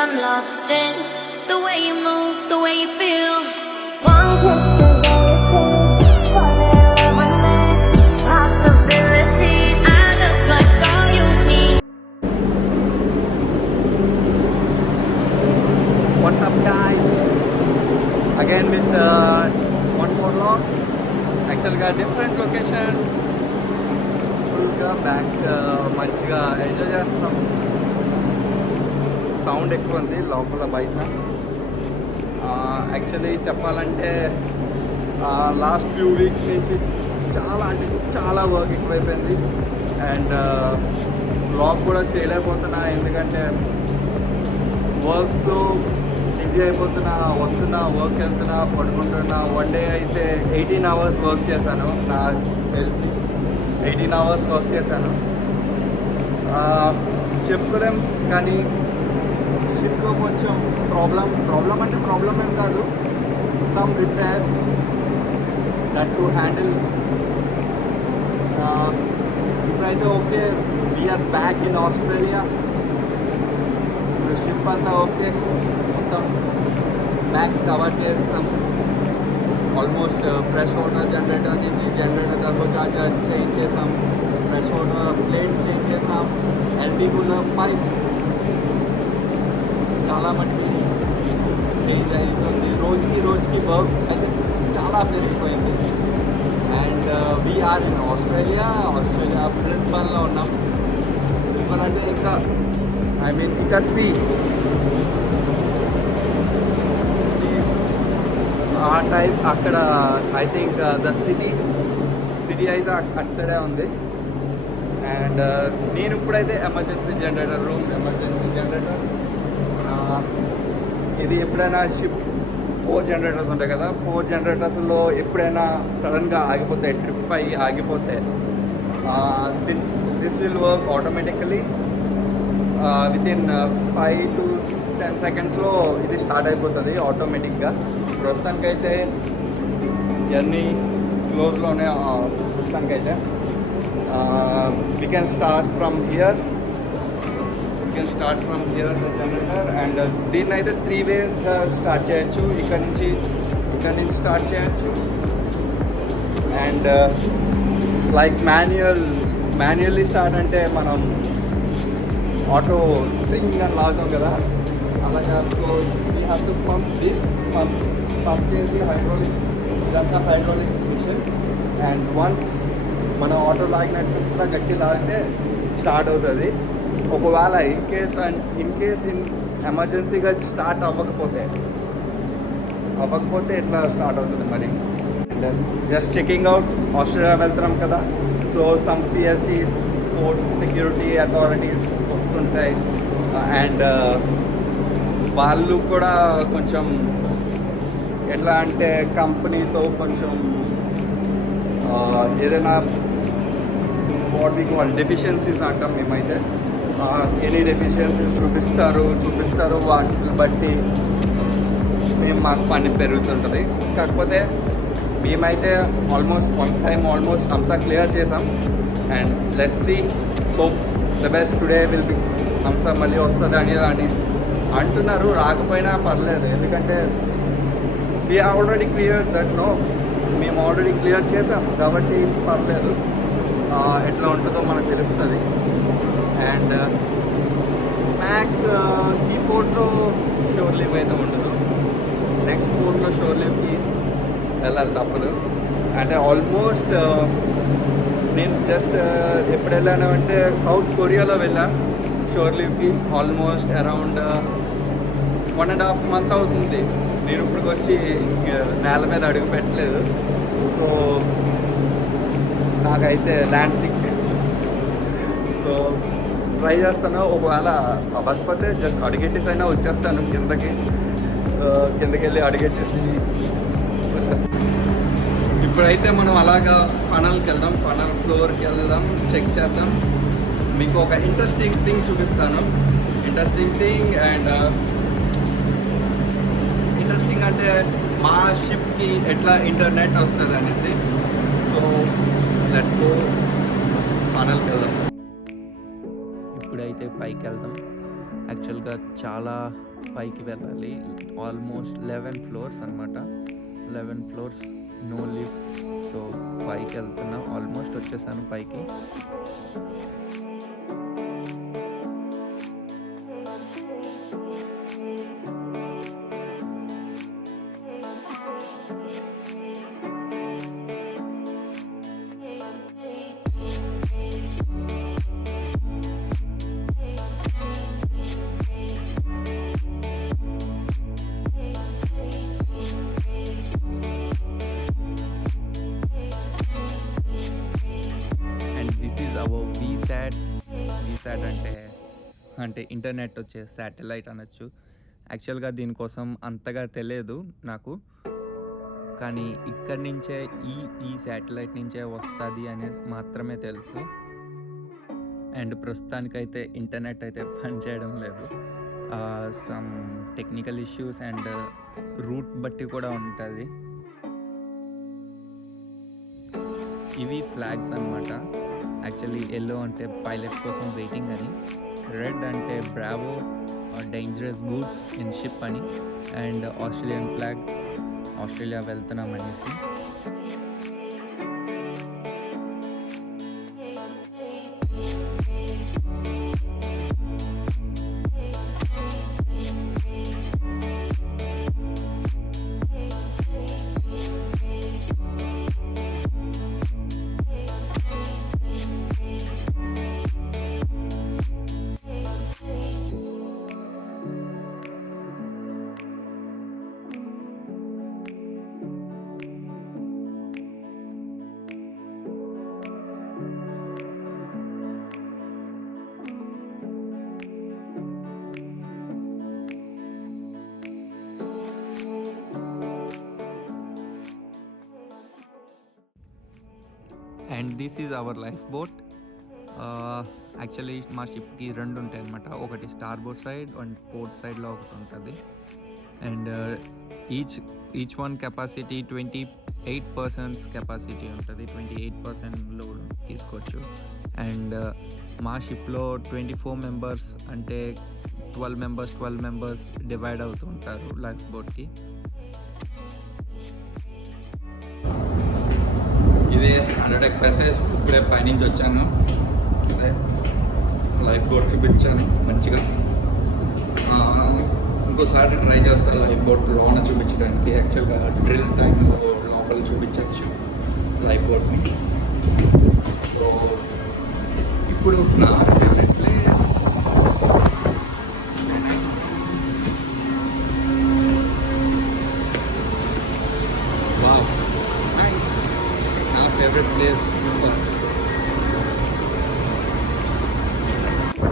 I'm lost in the way you move, the way you feel. One kiss and fall in love with me. Possibilities add up like all you need. What's up guys, again with one more vlog. Actually got different location, ఫుల్గా బ్యాక్ మంచిగా ఎంజాయ్ చేస్తాం. సౌండ్ ఎక్కువ ఉంది లోపల బయట. యాక్చువల్లీ చెప్పాలంటే last few weeks నుంచి చాలా అంటే చాలా వర్క్ ఎక్కువైపోయింది. అండ్ వ్లాగ్ కూడా చేయలేకపోతున్నా, ఎందుకంటే వర్క్లో బిజీ అయిపోతున్నా, వస్తున్నా, వర్క్ వెళ్తున్నా, పడుకుంటున్నా. వన్ డే అయితే 18 hours వర్క్ చేశాను, నాకు తెలిసి 18 hours వర్క్ చేశాను. చెప్పుకోలేం, కానీ షిప్లో కొంచెం ప్రాబ్లం అంటే ప్రాబ్లం ఏం కాదు, some repairs that to handle. ఇప్పుడైతే okay, we're back in Australia. Ship అంతా ఓకే, మొత్తం బ్యాగ్స్ కవర్ చేస్తాం. ఆల్మోస్ట్ ఫ్రెష్ వాటర్ జనరేటర్ నుంచి జనరేటర్ టర్బోచార్జర్ చేంజ్ చేసాం, ఫ్రెష్ వాటర్ ప్లేట్స్ చేంజ్ చేసాం, ఎల్డీ కూలర్ పైప్స్ చాలా మటుకు చేంజ్ అవుతుంది. రోజుకి వర్క్ అయితే చాలా పెరిగిపోయింది. అండ్ వీఆర్ ఇన్ ఆస్ట్రేలియా బ్రిస్బన్లో ఉన్నాం. బ్రిస్బన్ అంటే ఇంకా ఇంకా సీ ఆ టైం అక్కడ ఐ థింక్ ద సిటీ అయితే అటు సైడే ఉంది. అండ్ నేను ఇప్పుడైతే ఎమర్జెన్సీ జనరేటర్ ఇది ఎప్పుడైనా షిప్ 4 జనరేటర్స్ ఉంటాయి కదా, 4 జనరేటర్స్లో ఎప్పుడైనా సడన్గా ఆగిపోతాయి, ట్రిప్ అయ్యి ఆగిపోతే this will work automatically within 5 to 10 secondsలో ఇది స్టార్ట్ అయిపోతుంది ఆటోమేటిక్గా. ప్రస్తుతానికైతే ఇవన్నీ క్లోజ్లోనే. ప్రస్తుతానికైతే we can start from here the generator. And దీన్ని అయితే 3 waysగా స్టార్ట్ చేయొచ్చు. ఇక్కడ నుంచి స్టార్ట్ చేయొచ్చు. అండ్ లైక్ మాన్యువల్లీ స్టార్ట్ అంటే మనం ఆటో థింగ్ అని లాగుతాం కదా, అలాగా. So we have to pump చేసి ఇదంతా హైడ్రాలిక్ మిషన్. అండ్ వన్స్ మనం ఆటో లాగినట్టు కూడా గట్టి లాగితే స్టార్ట్ అవుతుంది. ఒకవేళ ఇన్ కేస్ ఎమర్జెన్సీగా స్టార్ట్ అవ్వకపోతే ఎట్లా స్టార్ట్ అవుతుంది మరి. And just checking out, Australia వెళ్తున్నాం కదా, so some PSCs port security authorities వస్తుంటాయి. అండ్ వాళ్ళు కూడా కొంచెం ఎట్లా అంటే కంపెనీతో కొంచెం ఏదైనా బాడీకి వాళ్ళు డెఫిషియన్సీస్ అంటాం మేమైతే. ఎనీ డెఫిషియన్సీస్ చూపిస్తారు వాటిని బట్టి మాకు పని పెరుగుతుంటుంది. కాకపోతే మేమైతే ఆల్మోస్ట్ హంసా క్లియర్ చేసాం. And let's see, hope the best. Today will be Hamsa మళ్ళీ వస్తుంది అని అంటున్నారు. రాకపోయినా పర్లేదు, ఎందుకంటే we already cleared that. మేము ఆల్రెడీ క్లియర్ చేసాము కాబట్టి పర్లేదు. ఎట్లా ఉంటుందో మనకు తెలుస్తుంది. అండ్ మ్యాక్స్ ఈ పోర్ట్లో షోర్ లీవ్ అయితే ఉండదు, నెక్స్ట్ పోర్ట్లో షోర్ లీవ్కి వెళ్ళాలి తప్పదు. అంటే ఆల్మోస్ట్ నేను జస్ట్ ఎప్పుడు వెళ్ళాను అంటే సౌత్ కొరియాలో వెళ్ళా షోర్ లీవ్కి. ఆల్మోస్ట్ అరౌండ్ 1.5 months అవుతుంది. నేను ఇప్పటికి వచ్చి నేల మీద అడుగు పెట్టలేదు. సో నాకైతే ల్యాండ్ సిక్. సో ట్రై చేస్తాను, ఒకవేళ అవ్వకపోతే జస్ట్ అడుగెట్టేసి అయినా వచ్చేస్తాను కిందకి వెళ్ళి అడుగెట్టేసి వచ్చేస్తాను. ఇప్పుడైతే మనం అలాగా ఫనల్కి వెళ్దాం, ఫనల్ ఫ్లోర్కి వెళ్దాం, చెక్ చేద్దాం. మీకు ఒక ఇంట్రెస్టింగ్ థింగ్ చూపిస్తాను. అండ్ ఇంట్రెస్టింగ్ అంటే మా షిప్కి ఎట్లా ఇంటర్నెట్ వస్తుంది అనేసి. సో లెట్స్ గో, ఫనల్కి వెళ్దాం. ఇప్పుడైతే పైకి వెళ్దాం. యాక్చువల్గా చాలా పైకి వెళ్ళాలి, ఆల్మోస్ట్ 11 ఫ్లోర్స్ అనమాట. 11 ఫ్లోర్స్, నో లిఫ్ట్. సో పైకి వెళ్తున్నా, ఆల్మోస్ట్ వచ్చేసాను పైకి. And this is hour VSAT. VSAT అంటే ఇంటర్నెట్ వచ్చే శాటిలైట్ అనొచ్చు. యాక్చువల్గా దీనికోసం అంతగా తెలియదు నాకు, కానీ ఇక్కడి నుంచే ఈ శాటిలైట్ నుంచే వస్తుంది అని మాత్రమే తెలుసు. అండ్ ప్రస్తుతానికైతే ఇంటర్నెట్ అయితే పనిచేయడం లేదు. Some technical issues and route బట్టి కూడా ఉంటుంది. ఇవి ఫ్లాగ్స్ అన్నమాట. యాక్చువల్లీ ఎల్లో అంటే పైలట్ కోసం వెయిటింగ్ అని, రెడ్ అంటే bravo dangerous goods in ship అని, అండ్ ఆస్ట్రేలియన్ ఫ్లాగ్ ఆస్ట్రేలియా వెళ్తున్నాం అనేసి. And this is our lifeboat. Actually మా షిప్కి 2 ఉంటాయి అన్నమాట. ఒకటి starboard side and port సైడ్లో ఒకటి ఉంటుంది. And each one capacity 28% capacity ఉంటుంది. 28% లోడ్ తీసుకోవచ్చు. అండ్ మా షిప్లో 24 మెంబర్స్, అంటే 12 మెంబర్స్ డివైడ్ అవుతూ ఉంటారు లైఫ్ బోట్కి. ఇదే అండర్డెక్ ప్యాసేజ్. ఇప్పుడే పైనుంచి వచ్చాను, అదే లైఫ్ బోట్ చూపించాను మంచిగా. ఇంకోసారి ట్రై చేస్తాను లైఫ్ బోట్ లోన చూపించడానికి. యాక్చువల్గా డ్రిల్ టైంలో లోపల చూపించవచ్చు లైఫ్ బోట్ని. సో ఇప్పుడు నా ఫేవరెట్ ప్లేస్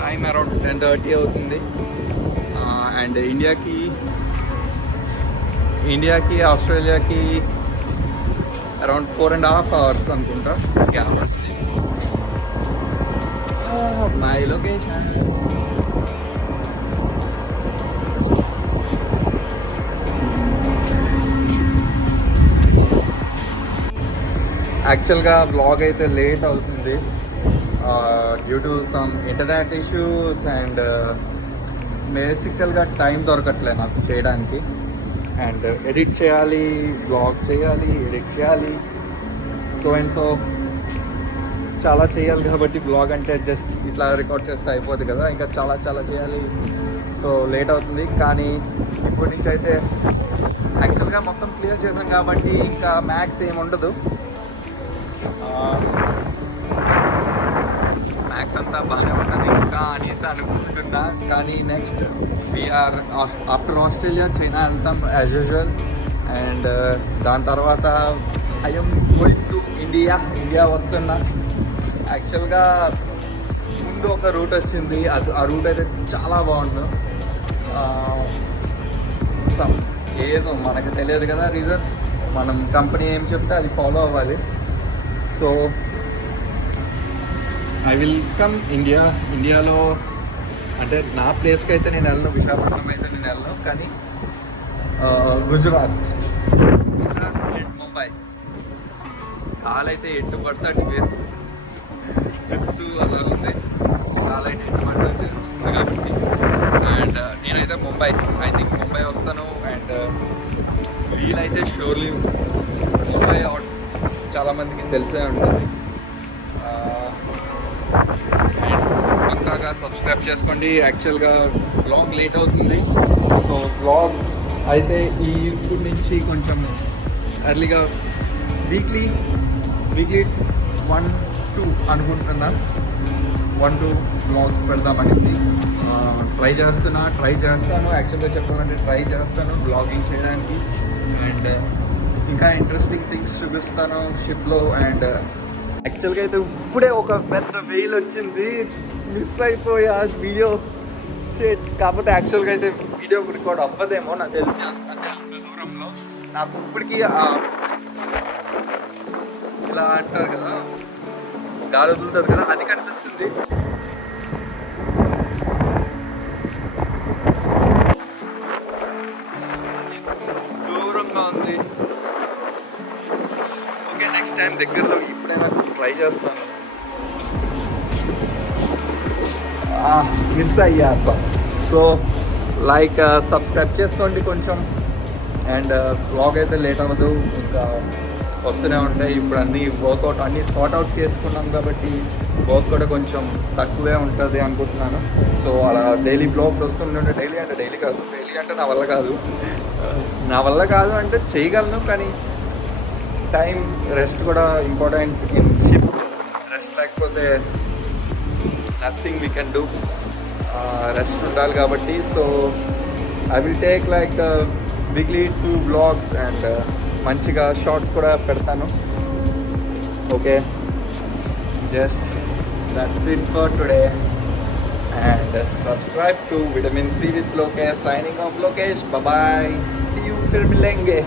టైం అరౌండ్ 10:30 అవుతుంది. అండ్ ఇండియాకి ఆస్ట్రేలియాకి అరౌండ్ 4.5 hours అనుకుంటా గ్యాప్ ఉంటుంది. My location. యాక్చువల్గా బ్లాగ్ అయితే లేట్ అవుతుంది due to some internet issues and బేసికల్గా టైం దొరకట్లే నాకు చేయడానికి. అండ్ ఎడిట్ చేయాలి, బ్లాగ్ చేయాలి, ఎడిట్ చేయాలి, సో చాలా చేయాలి. కాబట్టి బ్లాగ్ అంటే జస్ట్ ఇట్లా రికార్డ్ చేస్తే అయిపోద్ది కదా, ఇంకా చాలా చేయాలి. సో లేట్ అవుతుంది. కానీ ఇప్పటి నుంచి అయితే యాక్చువల్గా మొత్తం క్లియర్ చేసాం కాబట్టి ఇంకా మ్యాక్స్ ఏమి ఉండదు. మ్యాక్స్ అంతా బాగానే ఉంటుంది ఇంకా అనేసి అనుకుంటున్నా. కానీ next we are after Australia China వెళ్తాం యాజ్ యూజువల్. అండ్ దాని తర్వాత ఐఎమ్ గోయింగ్ టు ఇండియా వస్తున్నా. యాక్చువల్గా ముందు ఒక రూట్ వచ్చింది, ఆ రూట్ అయితే చాలా బాగుంది. ఏదో మనకు తెలియదు కదా రీజన్స్, మనం కంపెనీ ఏం చెప్తే అది ఫాలో అవ్వాలి. సో ఐ విల్ కమ్ ఇండియాలో అంటే నా ప్లేస్కి అయితే నేను వెళ్ళను, విశాఖపట్నం అయితే నేను వెళ్ళను. కానీ గుజరాత్ అండ్ ముంబై కాలైతే ఎట్టు పడితే అటు వేస్తుంది. చుట్టూ అలా ఉంది, కాలైతే ఎట్టు పడితే వస్తుంది కాబట్టి అండ్ నేనైతే ముంబై, ఐ థింక్ ముంబై వస్తాను. అండ్ వీలైతే షూర్లీ ముంబై అవుట్ చాలామందికి తెలిసే ఉంటుంది. అండ్ పక్కాగా సబ్స్క్రైబ్ చేసుకోండి. యాక్చువల్గా బ్లాగ్ లేట్ అవుతుంది, సో బ్లాగ్ అయితే ఈ ఇప్పుడు నుంచి కొంచెం ఎర్లీగా వీక్లీ 1-2 అనుకుంటున్నా, 1-2 బ్లాగ్స్ పెడదామనేసి ట్రై చేస్తాను. యాక్చువల్గా చెప్పాలంటే ట్రై చేస్తాను బ్లాగింగ్ చేయడానికి. అండ్ ఇంకా ఇంట్రెస్టింగ్ థింగ్స్ చూపిస్తాను షిప్లో. అండ్ యాక్చువల్గా అయితే ఇప్పుడే ఒక పెద్ద వెయిల్ వచ్చింది, మిస్ అయిపోయా వీడియో షేట్. కాకపోతే యాక్చువల్గా అయితే వీడియో రికార్డ్ అవ్వదేమో నాకు తెలిసి, అంటే అంత దూరంలో నాకు ఇప్పటికీ ఇలా అంటారు కదా, గాలి వదులుతుంది కదా, అది కనిపిస్తుంది. దూరంగా ఉంది. ఓకే, నెక్స్ట్ టైం దగ్గరలో ఇప్పుడైనా ట్రై చేస్తాను. మిస్ అయ్యా అబ్బా. సో లైక్ సబ్స్క్రైబ్ చేసుకోండి కొంచెం. అండ్ బ్లాగ్ అయితే లేట్ అవ్వదు, ఇంకా వస్తూనే ఉంటాయి. ఇప్పుడు అన్నీ వర్కౌట్ అన్నీ సార్ట్ అవుట్ చేసుకున్నాం కాబట్టి వర్క్ కూడా కొంచెం తక్కువే ఉంటుంది అనుకుంటున్నాను. సో అలా డైలీ బ్లాగ్స్ వస్తుండే, డైలీ అంటే నా వల్ల కాదు అంటే చేయగలను, కానీ టైం రెస్ట్ కూడా ఇంపార్టెంట్ ఇన్ షిప్. రెస్ట్ లేకపోతే nothing we can do. Rest ఉండాలి కాబట్టి. So I will take like weekly 2 blogs and మంచిగా షార్ట్స్ కూడా పెడతాను. Okay, just that's it for today. And subscribe to vitamin C with Lokesh. Signing off Lokesh. Bye, see you, ఫిర్ మిలేంగే.